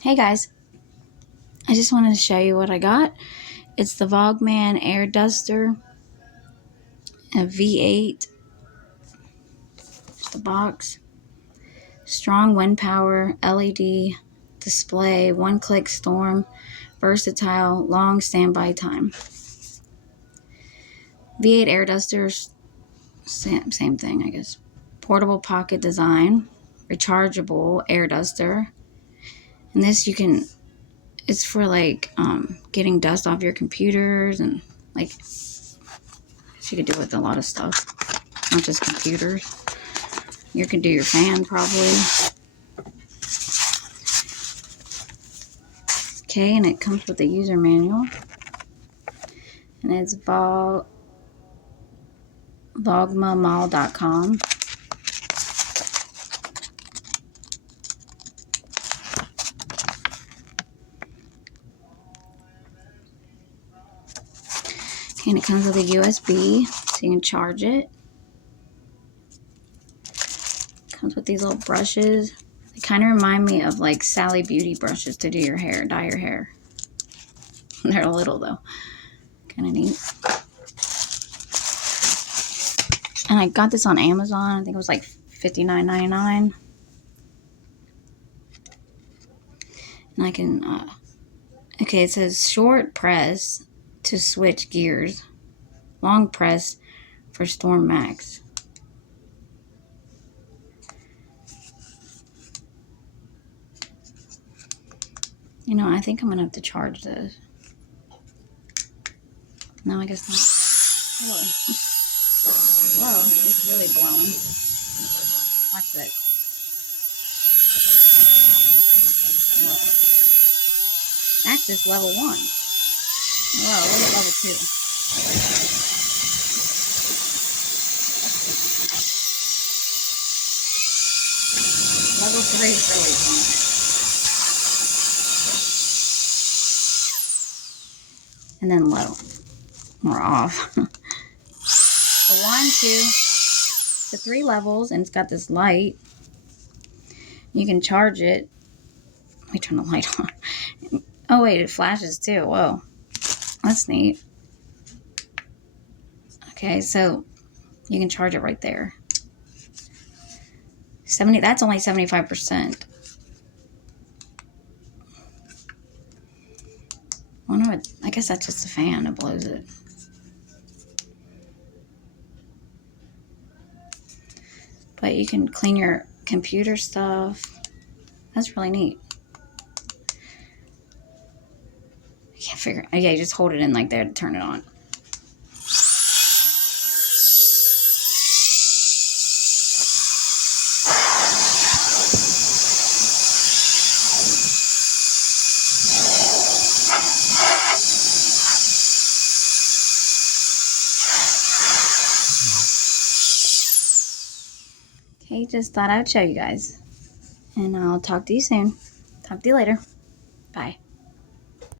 Hey guys, I just wanted to show you what I got. It's the Vogma Air Duster, a V8. There's the box. Strong wind power, LED display, one-click storm, versatile, long standby time. V8 Air Dusters, same thing I guess. Portable pocket design, rechargeable air duster. And this it's for like getting dust off your computers and like you could do it with a lot of stuff, not just computers. You can do your fan probably. Okay, and it comes with a user manual. And it's vogmamall.com. Okay, and it comes with a USB, so you can charge it. Comes with these little brushes. They kind of remind me of like Sally Beauty brushes to do your hair, dye your hair. They're little though. Kind of neat. And I got this on Amazon. I think it was like $59.99. And I can, okay, it says short press to switch gears. Long press for Storm Max. You know, I think I'm going to have to charge this. No, I guess not. Whoa. Whoa, it's really blowing. Watch this. Whoa. That's just level 1. Whoa, what is level 2? Level 3 is really fun. And then low. Or off. So 1, 2, the 3 levels, and it's got this light. You can charge it. Let me turn the light on. Oh wait, it flashes too. Whoa. That's neat. Okay, so you can charge it right there. 70, that's only 75%. I guess that's just a fan that blows it. But you can clean your computer stuff. That's really neat. I can't figure it. Yeah, you just hold it in like there to turn it on. Okay, just thought I would show you guys. And I'll talk to you soon. Talk to you later. Bye.